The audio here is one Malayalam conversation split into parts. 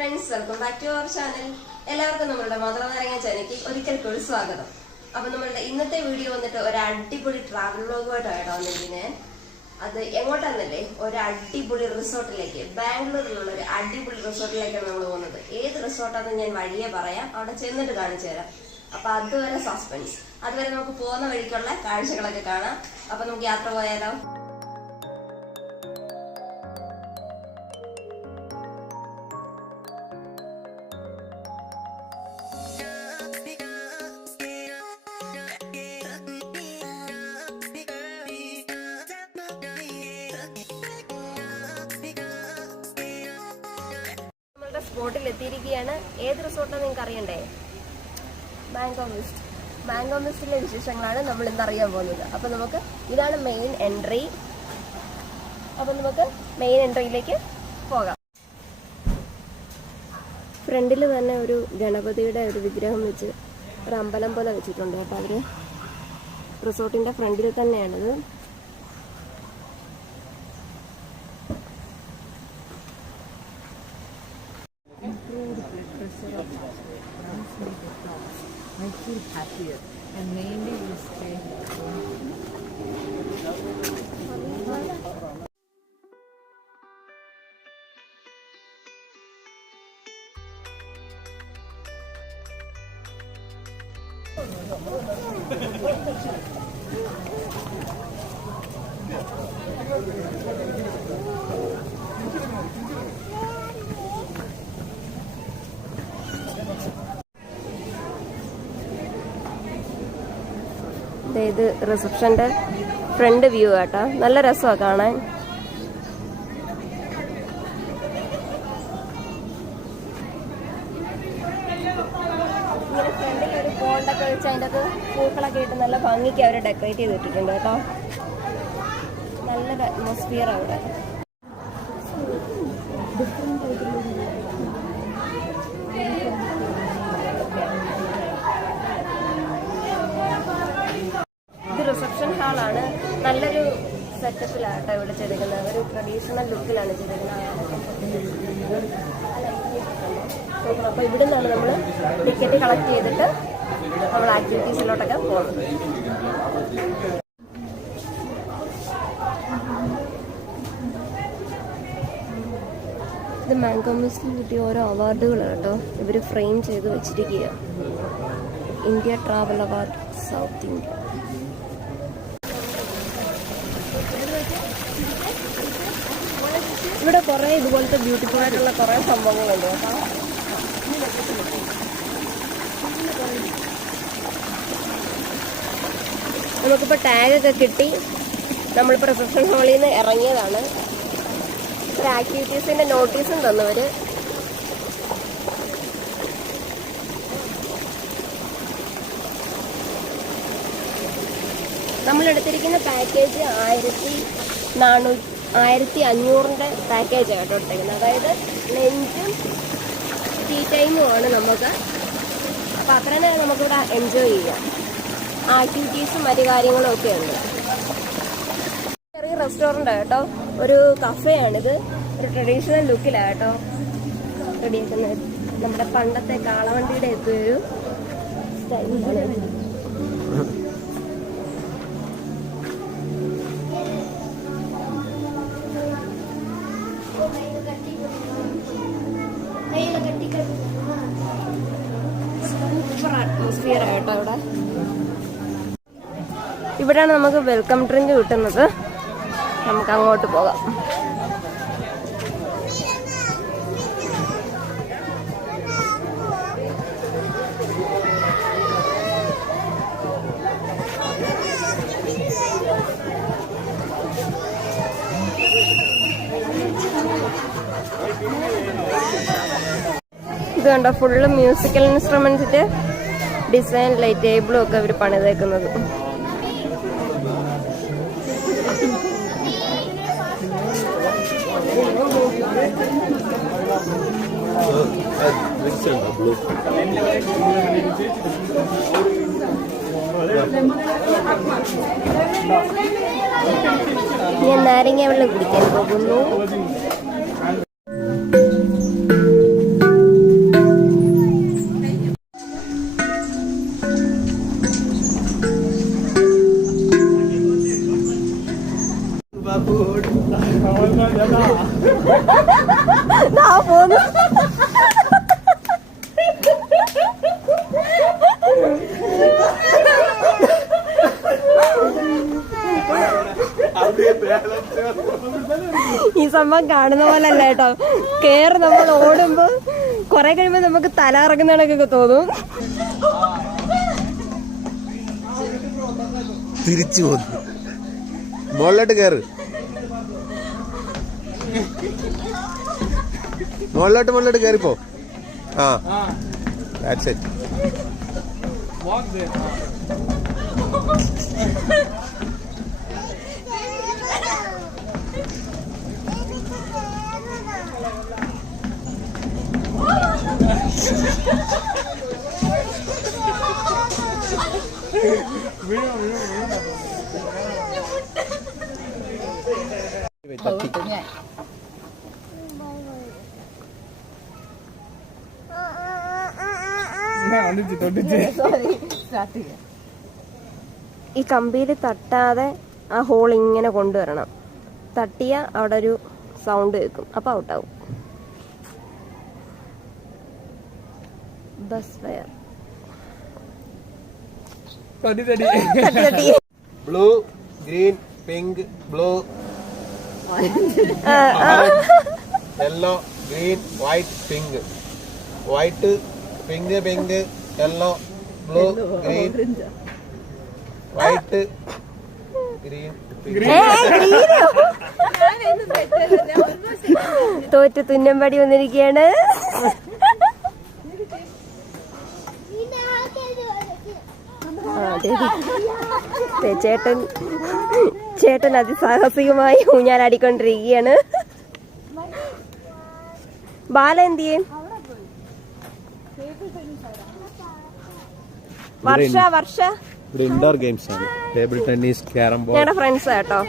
friends, welcome back to our channel. എല്ലാവർക്കും നമ്മുടെ മധുരനാരങ്ങ ചാനലിലേക്ക് ഒരിക്കൽ കൂടി സ്വാഗതം. അപ്പോൾ നമ്മുടെ ഇന്നത്തെ വീഡിയോ വന്നിട്ട് ഒരു അടിപൊളി ട്രാവൽ വ്ലോഗുമായിട്ടാണ് വന്നിരിക്കുന്നത്. അത് എങ്ങോട്ടാണെന്നല്ലേ, ഒരു അടിപൊളി റിസോർട്ടിലേക്ക്, ബാംഗ്ലൂരിലുള്ള ഒരു അടിപൊളി റിസോർട്ടിലേക്കാണ് നമ്മൾ പോകുന്നത്. ഏത് റിസോർട്ടാണെന്ന് ഞാൻ വഴിയെ പറയാം, അവിടെ ചെന്നിട്ട് കാണിച്ചു തരാം. അപ്പൊ അതുവരെ സസ്പെൻസ്. അതുവരെ നമുക്ക് പോകുന്ന വഴിക്കുള്ള കാഴ്ചകളൊക്കെ കാണാം. അപ്പൊ നമുക്ക് യാത്ര പോയാലോ? സ്പോട്ടിൽ എത്തിയിരിക്കുകയാണ്. ഏത് റിസോർട്ടാണ് നിങ്ങൾക്ക് അറിയണ്ടേ? മാംഗോ മിസ്റ്റിലെ വിശേഷങ്ങളാണ് നമ്മൾ ഇന്ന് അറിയാൻ പോകുന്നത്. അപ്പൊ നമുക്ക് ഇതാണ് മെയിൻ എൻട്രി. അപ്പൊ നമുക്ക് മെയിൻ എൻട്രിയിലേക്ക് പോകാം. ഫ്രണ്ടിൽ തന്നെ ഒരു ഗണപതിയുടെ ഒരു വിഗ്രഹം വെച്ച് ഒരു അമ്പലം പോലെ വെച്ചിട്ടുണ്ട്. അപ്പൊ അവര് റിസോർട്ടിന്റെ ഫ്രണ്ടിൽ തന്നെയാണിത്. I feel happier and mainly we stay ഇത് റിസപ്ഷന്റെ ഫ്രണ്ട് വ്യൂ കേട്ടോ, നല്ല രസമാണ് കാണാൻ. ഇങ്ങനെ ഫ്രണ്ടിൽ ഒരു പോണ്ടൊക്കെ വെച്ച് അതിൻ്റെ അത് പൂക്കളൊക്കെ ഇട്ട് നല്ല ഭംഗിക്ക് അവർ ഡെക്കറേറ്റ് ചെയ്തിട്ടുണ്ട് കേട്ടോ. നല്ലൊരു അറ്റ്മോസ്ഫിയർ അവിടെ. റിസപ്ഷൻ ഹാളാണ്. നല്ലൊരു സെറ്റപ്പിലാട്ടോ ഇവിടെ ചെയ്തിരിക്കുന്നത്. ഒരു ട്രഡീഷണൽ ലുക്കിലാണ് ചെയ്തിരിക്കുന്നത്. അപ്പോൾ ഇവിടെ നിന്നാണ് നമ്മൾ ടിക്കറ്റ് കളക്ട് ചെയ്തിട്ട് നമ്മൾ ആക്ടിവിറ്റീസിലോട്ടൊക്കെ പോകുന്നത്. ഇത് മാംഗോ മിസ്റ്റിൽ കിട്ടിയ ഓരോ അവാർഡുകളാണ് കേട്ടോ ഇവർ ഫ്രെയിം ചെയ്ത് വെച്ചിരിക്കുക. India travel award south India. ഇവിടെ കുറെ ഇതുപോലത്തെ ബ്യൂട്ടിഫുൾ ആയിട്ടുള്ള കുറെ സംഭവങ്ങളുണ്ട് കേട്ടോ. നമുക്കിപ്പോൾ ടാഗൊക്കെ കിട്ടി. നമ്മളിപ്പോൾ റിസപ്ഷൻ ഹാളിൽ നിന്ന് ഇറങ്ങിയതാണ്. ഒരു ആക്ടിവിറ്റീസിന്റെ നോട്ടീസും തന്നവര്. നമ്മളെടുത്തിരിക്കുന്ന പാക്കേജ് 1500 പാക്കേജ് കേട്ടോ എടുത്തേക്കുന്നത്. അതായത് ലഞ്ചും ടീ ടൈമുമാണ് നമുക്ക്. അപ്പം അത്ര നേരം നമുക്കിവിടെ എൻജോയ് ചെയ്യാം. ആക്ടിവിറ്റീസും മറ്റു കാര്യങ്ങളും ഒക്കെ ഉണ്ട്. ചെറിയ റെസ്റ്റോറൻ്റ് കേട്ടോ, ഒരു കഫേയാണിത്. ഒരു ട്രഡീഷണൽ ലുക്കിലാണ് കേട്ടോ റെഡിയാക്കുന്നത്. നമ്മുടെ പണ്ടത്തെ കാളവണ്ടിയുടെ ഒക്കെ ഒരു സ്റ്റൈലാണ്. സൂപ്പർ അറ്റ്മോസ്ഫിയർ ആയിട്ടോ ഇവിടെ. ഇവിടെയാണ് നമുക്ക് വെൽക്കം ഡ്രിങ്ക് കിട്ടുന്നത്. നമുക്ക് അങ്ങോട്ട് പോകാം. ഇത് കണ്ടോ, ഫുള്ള് മ്യൂസിക്കൽ ഇൻസ്ട്രുമെന്റ്സിന്റെ ഡിസൈൻ ലൈറ്റ് ടേബിളും ഒക്കെ അവർ പണിതേക്കുന്നത്. ഞാൻ നാരങ്ങ വെള്ളം കുടിക്കാൻ പോകുന്നു. പോന്നു. ഈ സംഭവം കാണുന്ന പോലെ അല്ല കേട്ടോ. കേറ് നമ്മൾ ഓടുമ്പോ കൊറേ കഴിയുമ്പോ നമുക്ക് തല ഇറങ്ങുന്ന കണക്കൊക്കെ തോന്നും. തിരിച്ചു പോന്നു. മുകളിലോട്ട് കയറ്. മുകളിലോട്ട് കയറിപ്പോ. ആ that's it. ഈ കമ്പിയിൽ തട്ടാതെ ആ ഹോൾ ഇങ്ങനെ കൊണ്ടുവരണം. തട്ടിയ അവിടെ ഒരു സൗണ്ട് കേൾക്കും, അപ്പൊ ഔട്ടാവും. Bus fire blue green pink blue yellow green white pink white pink pink yellow blue green white green തോറ്റ് തുന്നമ്പടി വന്നിരിക്കുകയാണ്. ചേട്ടൻ അതിസാഹസികമായി ഊഞ്ഞാലാടിക്കൊണ്ടിരിക്കുകയാണ്. ബാല എന്തിയെ? വർഷ ഇൻഡോർ ഗെയിംസ് ആണ്. Table tennis, carrom board. ഞങ്ങളുടെ ഫ്രണ്ട്സ് കേട്ടോ.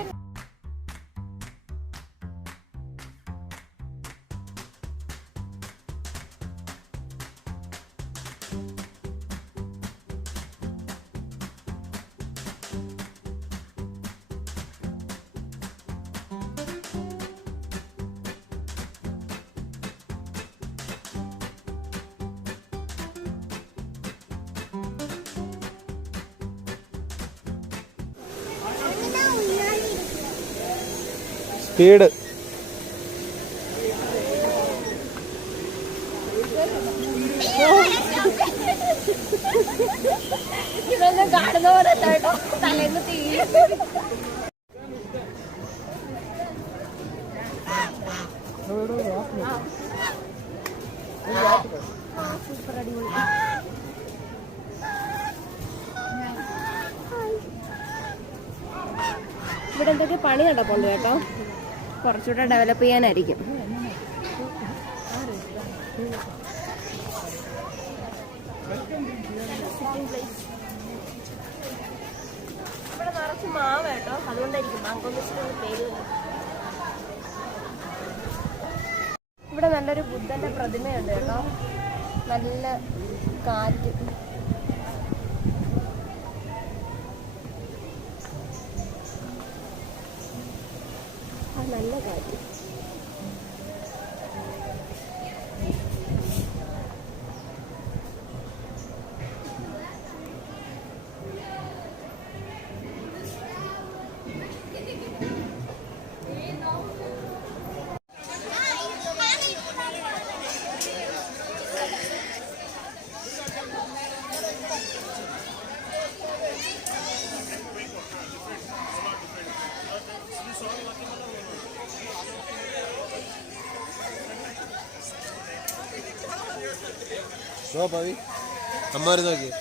സ്പീഡ്. ഇതൊന്നും കാണുന്ന പോലെ തലേന്ന് തീരും. സൂപ്പർ അടിപൊളി. ഇവിടെ എന്തൊക്കെ പണി നടപ്പുണ്ട് കേട്ടോ. കുറച്ചുകൂടെ ഡെവലപ്പ് ചെയ്യാനായിരിക്കും. ഇവിടെ നിറച്ച് മാവ് കേട്ടോ, അതുകൊണ്ടായിരിക്കും മാങ്കോമിസ്റ്റിന്റെ പേര്. ഇവിടെ നല്ലൊരു ബുദ്ധന്റെ പ്രതിമയുണ്ട് കേട്ടോ. നല്ല കാറ്റ്. നല്ല കാറ്റ്. പവി അമ്മ വരെ നോക്കിയേ.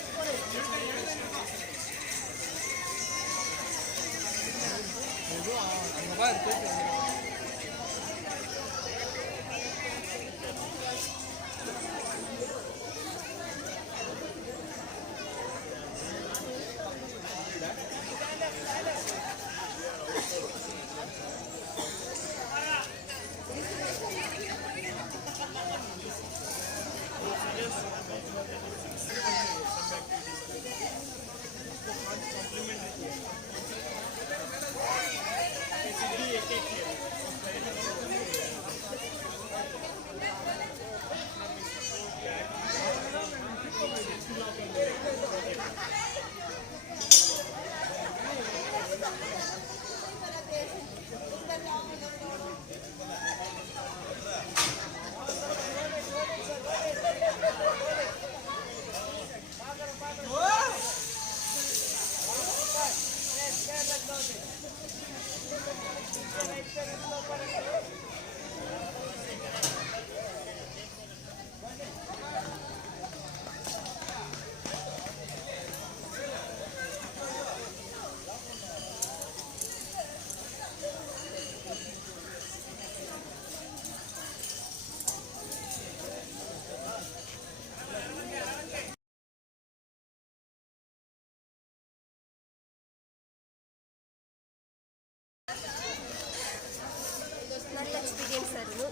നല്ല എക്സ്പീരിയൻസ് ആയിരുന്നു.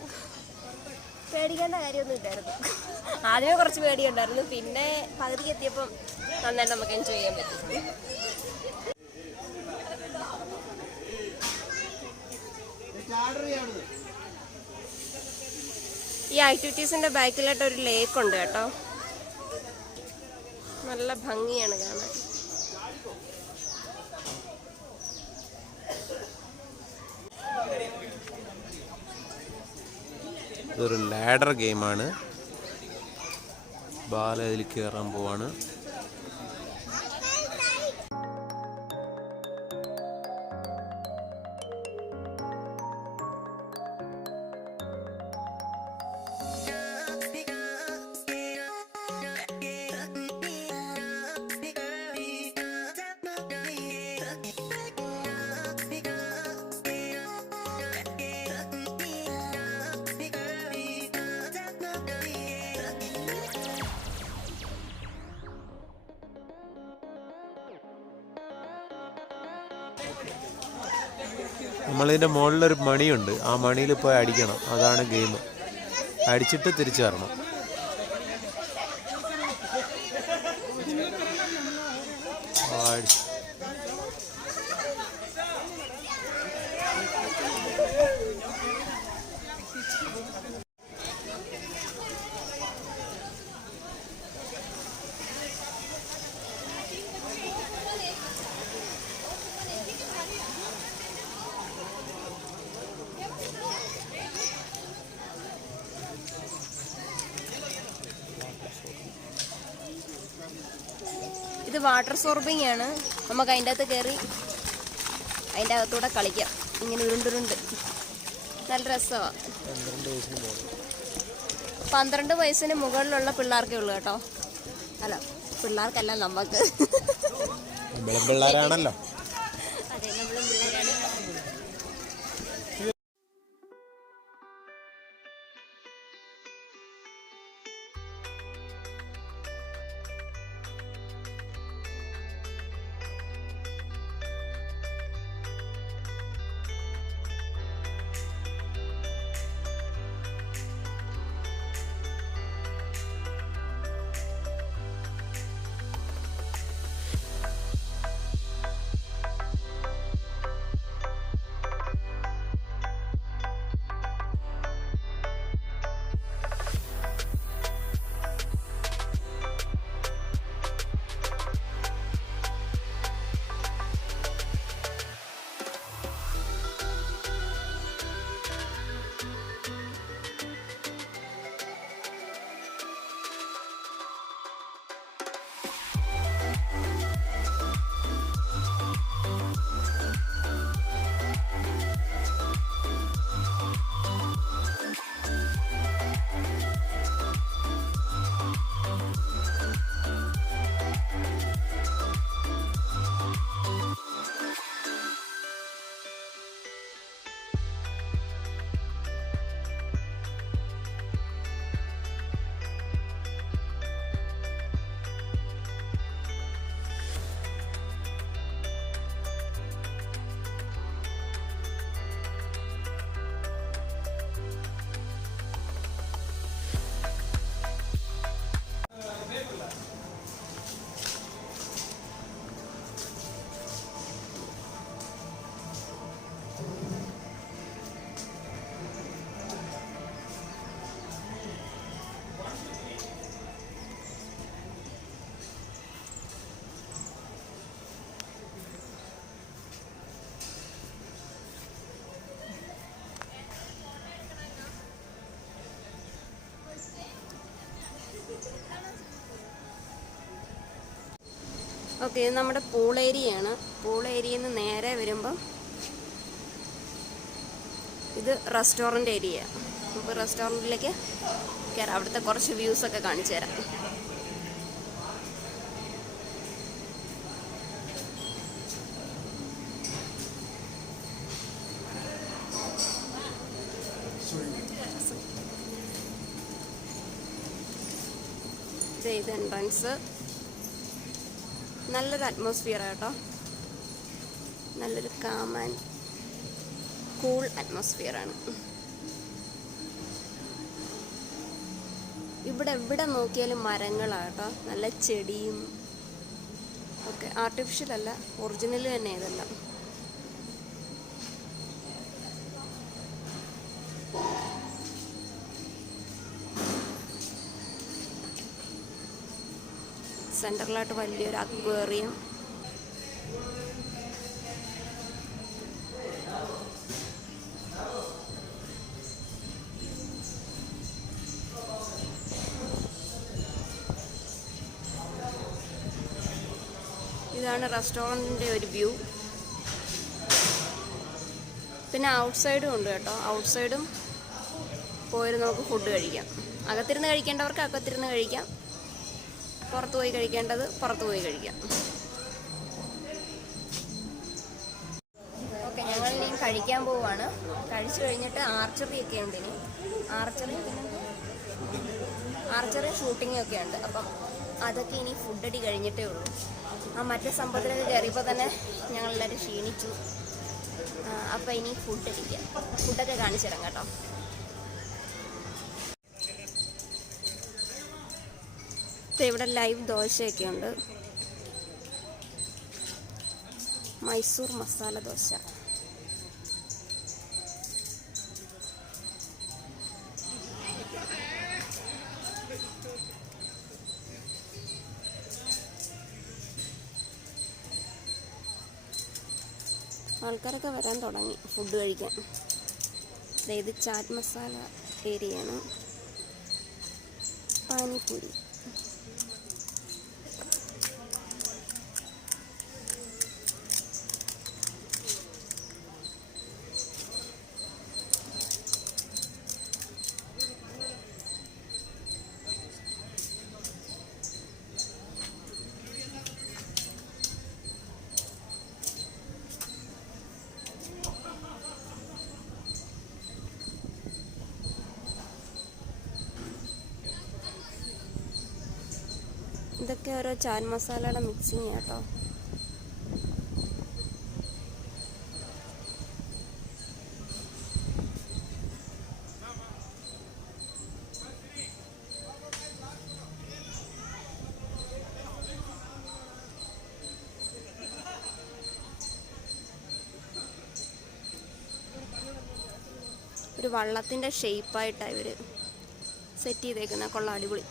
പേടിക്കേണ്ട കാര്യമൊന്നും ഇല്ലായിരുന്നു. ആദ്യമേ കുറച്ച് പേടിയുണ്ടായിരുന്നു, പിന്നെ പകുതിക്ക് എത്തിയപ്പം നന്നായിട്ട് നമുക്ക് എൻജോയ് ചെയ്യാൻ പറ്റും. ഈ ആക്ടിവിറ്റീസിന്റെ ബാക്കിലായിട്ട് ഒരു ലേക്ക് ഉണ്ട് കേട്ടോ. നല്ല ഭംഗിയാണ് കാണാൻ. ഇതൊരു ലാഡർ ഗെയിമാണ്. ബാല അതിൽ കയറാൻ പോവാണ്. നമ്മളിതിൻ്റെ മുകളിലൊരു മണിയുണ്ട്. ആ മണിയിൽ പോയി അടിക്കണം. അതാണ് ഗെയിം. അടിച്ചിട്ട് തിരിച്ചു വരണം. ഇത് വാട്ടർ സോർബിങ് ആണ്. നമുക്ക് അതിൻ്റെ അകത്ത് കയറി അതിൻ്റെ അകത്തൂടെ കളിക്കാം. ഇങ്ങനെ ഉരുണ്ടുരുണ്ട് നല്ല രസമാണ്. 12 വയസ്സിന് മുകളിലുള്ള പിള്ളേർക്കേ ഉള്ളൂ കേട്ടോ. അല്ല, പിള്ളേർക്കല്ല, നമുക്ക്. പിള്ളേരാണല്ലോ. അതെ, നമ്മളും പിള്ളേരാണ്. ഓക്കെ, ഇത് നമ്മുടെ പൂൾ ഏരിയയാണ്. പൂൾ ഏരിയയിൽ നിന്ന് നേരെ വരുമ്പം ഇത് റെസ്റ്റോറൻറ്റ് ഏരിയ. നമുക്ക് റെസ്റ്റോറൻറ്റിലേക്ക് കയറാം. അവിടുത്തെ കുറച്ച് വ്യൂസൊക്കെ കാണിച്ചു തരാം. ഇത് എൻട്രൻസ്. നല്ലൊരു അറ്റ്മോസ്ഫിയർ കേട്ടോ. നല്ലൊരു കാം ആൻഡ് കൂൾ അറ്റ്മോസ്ഫിയറാണ്. ഇവിടെ എവിടെ നോക്കിയാലും മരങ്ങളാട്ടോ. നല്ല ചെടിയും ഒക്കെ. ആർട്ടിഫിഷ്യൽ അല്ല, ഒറിജിനൽ തന്നെ ഇതെല്ലാം. സെൻറ്ററിലായിട്ട് വലിയൊരു അക്വേറിയം. ഇതാണ് റെസ്റ്റോറൻറ്റിൻ്റെ ഒരു വ്യൂ. പിന്നെ ഔട്ട് സൈഡും ഉണ്ട് കേട്ടോ. ഔട്ട് സൈഡും പോയിരുന്ന് നമുക്ക് ഫുഡ് കഴിക്കാം. അകത്തിരുന്ന് കഴിക്കേണ്ടവർക്ക് അകത്തിരുന്ന് കഴിക്കാം. പുറത്ത് പോയി കഴിക്കേണ്ടത് പുറത്ത് പോയി കഴിക്കാം. ഓക്കെ, ഞങ്ങൾ ഇനി കഴിക്കാൻ പോവുകയാണ്. കഴിച്ചു കഴിഞ്ഞിട്ട് ആർച്ചറി ഒക്കെ ഉണ്ട്. ഇനി ആർച്ചറി ഷൂട്ടിംഗ് ഒക്കെ ഉണ്ട്. അപ്പം അതൊക്കെ ഇനി ഫുഡടി കഴിഞ്ഞിട്ടേ ഉള്ളൂ. ആ മറ്റേ സംഭവത്തിലൊക്കെ കയറിയപ്പോൾ തന്നെ ഞങ്ങളെല്ലാവരും ക്ഷീണിച്ചു. അപ്പം ഇനി ഫുഡൊക്കെ കാണിച്ചു തരാം കേട്ടോ. ഇവിടെ ലൈവ് ദോശയൊക്കെ ഉണ്ട്. മൈസൂർ മസാല ദോശ. ആൾക്കാരൊക്കെ വരാൻ തുടങ്ങി ഫുഡ് കഴിക്കാൻ. ഇത് ചാറ്റ് മസാല ഏരിയയാണ്. പാനിപ്പൂരി. ഇതൊക്കെ ഓരോ ചാറ്റ് മസാലയുടെ മിക്സിങ് കേട്ടോ. ഒരു വള്ളത്തിൻ്റെ ഷേപ്പായിട്ടാണ് ഇവർ സെറ്റ് ചെയ്തേക്കുന്നത്. കൊള്ളാം, അടിപൊളി.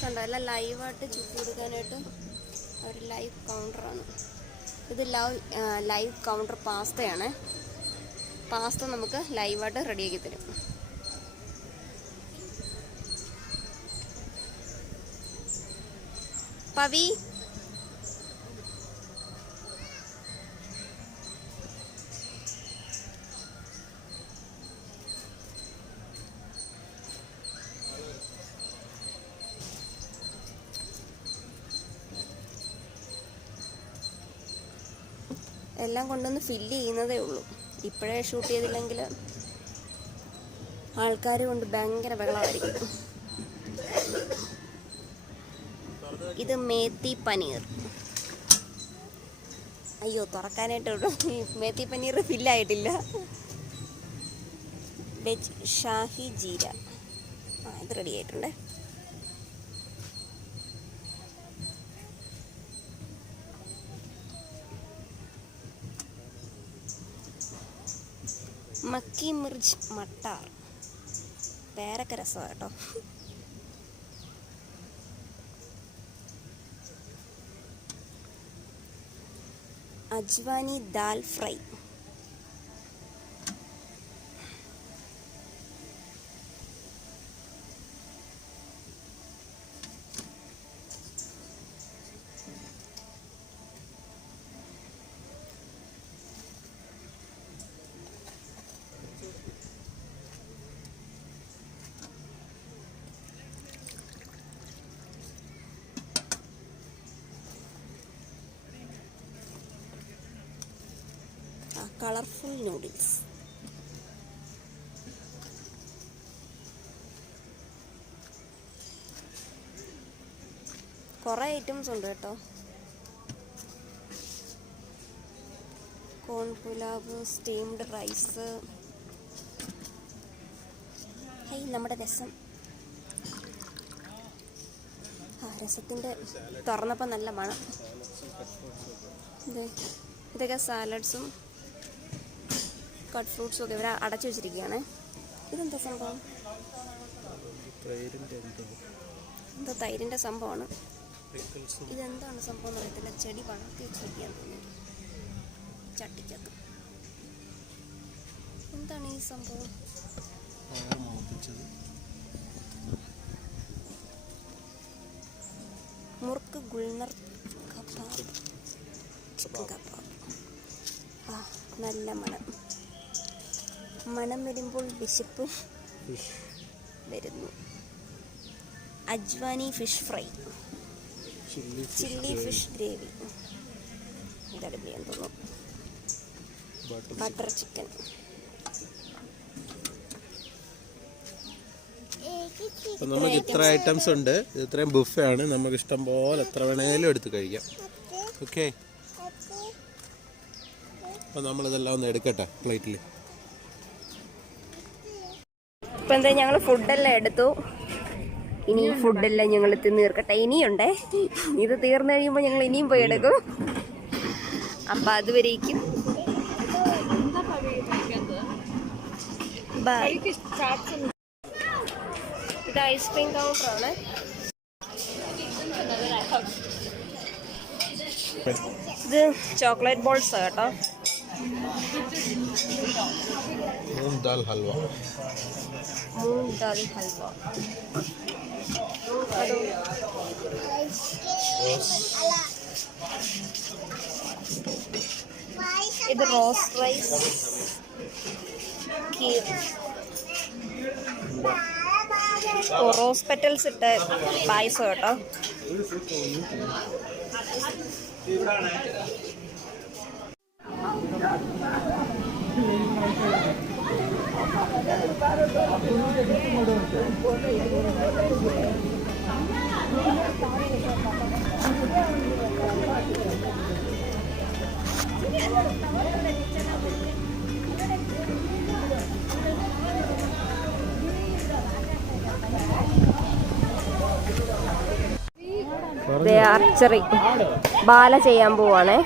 കണ്ടോ, എല്ലാം ലൈവായിട്ട് ചുറ്റി കൊടുക്കാനായിട്ട് ഒരു ലൈവ് കൗണ്ടറാണ് ഇത്. Live counter പാസ്തയാണ്. പാസ്ത നമുക്ക് ലൈവായിട്ട് റെഡിയാക്കി തരും. പവി, എല്ലാം കൊണ്ടൊന്ന് ഫില്ല് ചെയ്യുന്നതേ ഉള്ളൂ. ഇപ്പോഴേ ഷൂട്ട് ചെയ്തില്ലെങ്കിൽ ആൾക്കാർ കൊണ്ട് ഭയങ്കര ബഹളമായിരിക്കും. ഇത് മേത്തി പനീർ. അയ്യോ, തുറക്കാനായിട്ട് മേത്തി പനീർ ഫില്ലായിട്ടില്ല. വെജ് ഷാഹി ജീര. ഇത് റെഡി ആയിട്ടുണ്ട്. മക്കി മിർച്ച് മട്ടാർ. പേരൊക്കെ രസമാണ് കേട്ടോ. അജ്വാനി ദാൽ ഫ്രൈ. Colourful noodles. കുറേ ഐറ്റംസ് ഉണ്ട് കേട്ടോ. കോൺ പുലാവ്, സ്റ്റീംഡ് റൈസ്. നമ്മുടെ രസം. രസത്തിൻ്റെ തുറന്നപ്പോൾ നല്ല മണം. ഇതൊക്കെ സാലഡ്സും കട്ട് ഫ്രൂട്ട്സും ഒക്കെ ഇവരെ അടച്ചു വെച്ചിരിക്കുകയാണ്. ഇതെന്താ സംഭവം? എന്തോ തൈരിൻ്റെ സംഭവമാണ്. ഇതെന്താണ് സംഭവം എന്ന് അറിയത്തില്ല. ചെടി വളർത്തി വെച്ചിരിക്കുകയാണ് തോന്നുന്നു ചട്ടിക്കകത്ത്. എന്താണ് ഈ സംഭവം? മുറുക്ക് ഗുൽനർ കബാബ്, ചിക്കൻ കബാബ്. നല്ല മണം വരുമ്പോൾ വിശപ്പ് വരുന്നു. Ajwaini fish fry, chilli fish gravy. ഇതടിപൊളിയാൻ തോന്നുന്നു. Butter chicken. അപ്പം നമുക്ക് ഇത്ര ഐറ്റംസ് ഉണ്ട്. ഇത്രയും ബുഫേ ആണ്. നമുക്ക് ഇഷ്ടം പോലെ എത്ര വേണേലും എടുത്ത് കഴിക്കാം. ഓക്കെ, അപ്പം നമ്മളിതെല്ലാം ഒന്ന് എടുക്കട്ടെ പ്ലേറ്റിൽ. ഇപ്പം എന്താ, ഞങ്ങൾ ഫുഡെല്ലാം എടുത്തു. ഇനി ഫുഡെല്ലാം ഞങ്ങൾ തിന്ന് തീർക്കട്ടെ. ഇനിയുണ്ടേ, ഇത് തീർന്നു കഴിയുമ്പോൾ ഞങ്ങൾ ഇനിയും പോയി എടുക്കും. അപ്പം അതുവരേക്കും ബൈ. ഇത് ഐസ്ക്രീം കൗണ്ടറാണ്. ഇത് ചോക്ലേറ്റ് ബോൾസ് കേട്ടോ. മൂംഗ് ദാൽ ഹൽവ. ഇത് റോസ് റൈസ്, റോസ് പെറ്റൽസ് ഇട്ട് പായസം കേട്ടോ. ആർച്ചറി ബാല ചെയ്യാൻ പോവാണേ.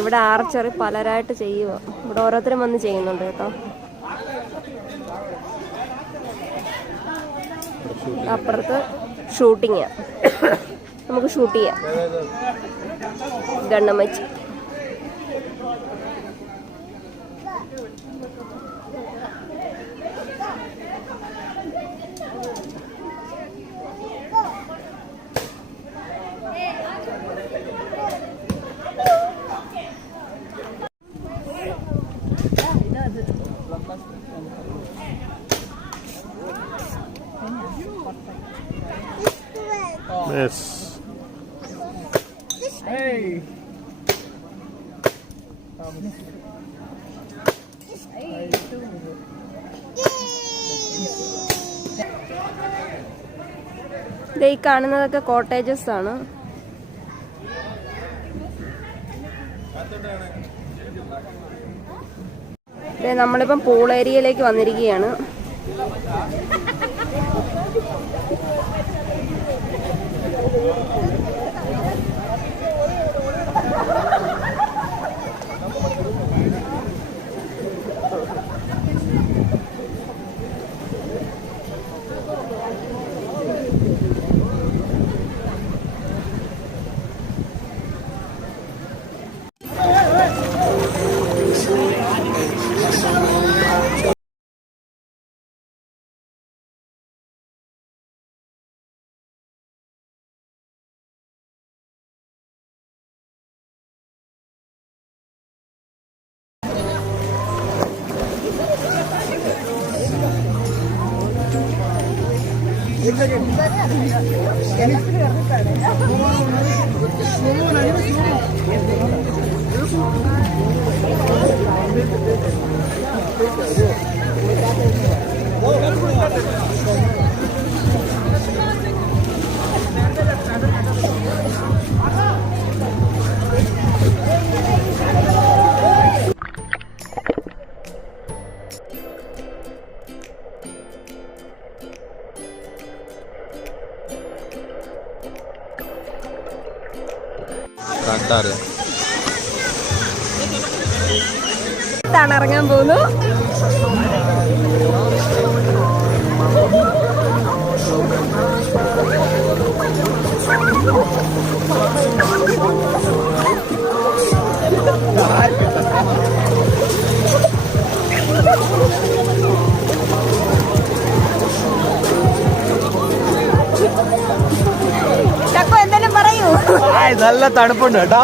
ഇവിടെ ആർച്ചറി പലരായിട്ട് ചെയ്യുക. ഇവിടെ ഓരോരുത്തരും വന്ന് ചെയ്യുന്നുണ്ട് കേട്ടോ. അപ്പുറത്ത് ഷൂട്ടിങ്, നമുക്ക് ഷൂട്ട് ചെയ്യാം ഗണ്ണം വെച്ച്. Yes. Hey. ഈ കാണുന്നതൊക്കെ കോട്ടേജസ് ആണ്. നമ്മളിപ്പം പൂൾ ഏരിയയിലേക്ക് വന്നിരിക്കുകയാണ്. കണ്ടറിയാം. ഇറങ്ങാൻ പോകുന്നു. ചക്കോ എന്തെങ്കിലും പറയൂ. നല്ല തണുപ്പുണ്ട് കേട്ടോ.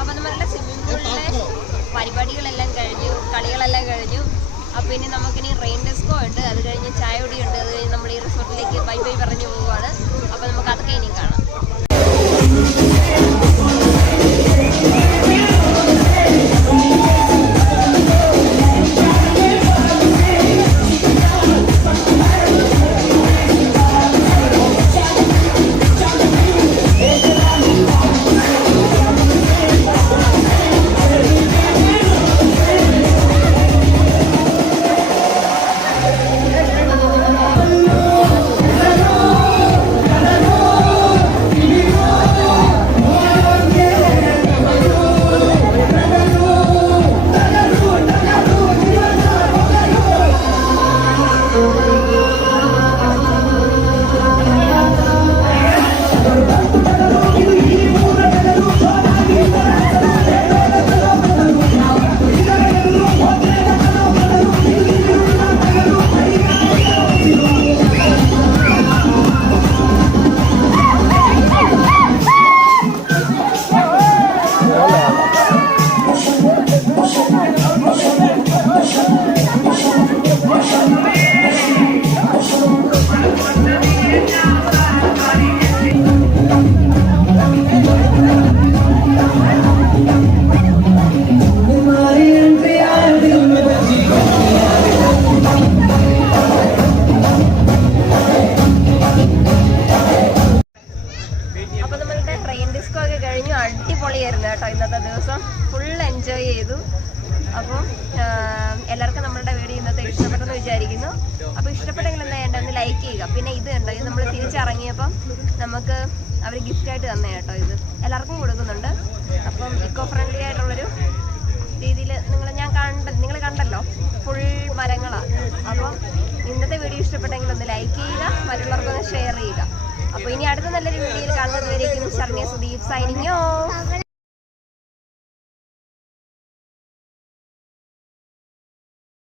അപ്പോൾ നമ്മളുടെ സ്വിമ്മിംഗ് പൂളിലെ പരിപാടികളെല്ലാം കഴിഞ്ഞു, കളികളെല്ലാം കഴിഞ്ഞു. അപ്പോൾ ഇനി നമുക്കിനി റെയിൻ ഡെസ്കോ ഉണ്ട്, അത് കഴിഞ്ഞ് ചായ കുടിയുണ്ട്, അത് കഴിഞ്ഞ് നമ്മൾ ഈ റിസോർട്ടിലേക്ക് ബൈ ബൈ പറഞ്ഞു പോവുകയാണ്. അപ്പോൾ നമുക്ക് അതൊക്കെ ഇനിയും കാണാം. അടിപൊളിയായിരുന്നു കേട്ടോ. ഇന്നത്തെ ദിവസം ഫുൾ എൻജോയ് ചെയ്തു. അപ്പം എല്ലാവർക്കും നമ്മളുടെ വീഡിയോ ഇന്നത്തെ ഇഷ്ടപ്പെട്ടെന്ന് വിചാരിക്കുന്നു. അപ്പോൾ ഇഷ്ടപ്പെട്ടെങ്കിൽ എന്താ വേണ്ട, ഒന്ന് ലൈക്ക് ചെയ്യുക. പിന്നെ ഇത് കണ്ടോ, ഇത് നമ്മൾ തിരിച്ചിറങ്ങിയപ്പം നമുക്ക് അവർ ഗിഫ്റ്റായിട്ട് തന്നെ കേട്ടോ. ഇത് എല്ലാവർക്കും കൊടുക്കുന്നുണ്ട്. അപ്പം ഇക്കോ ഫ്രണ്ട്ലി ആയിട്ടുള്ളൊരു രീതിയിൽ നിങ്ങൾ കണ്ടല്ലോ, ഫുൾ മരങ്ങളാണ്. അപ്പം ഇന്നത്തെ വീഡിയോ ഇഷ്ടപ്പെട്ടെങ്കിൽ ഒന്ന് ലൈക്ക് ചെയ്യുക, മറ്റുള്ളവർക്കൊന്ന് ഷെയർ ചെയ്യുക. അപ്പോൾ ഇനി അടുത്ത നല്ലൊരു വീഡിയോയിൽ കാണുന്നത് വരേക്കും ശർമ്മ സുദീപ് സൈനിങ് ഓഫ്.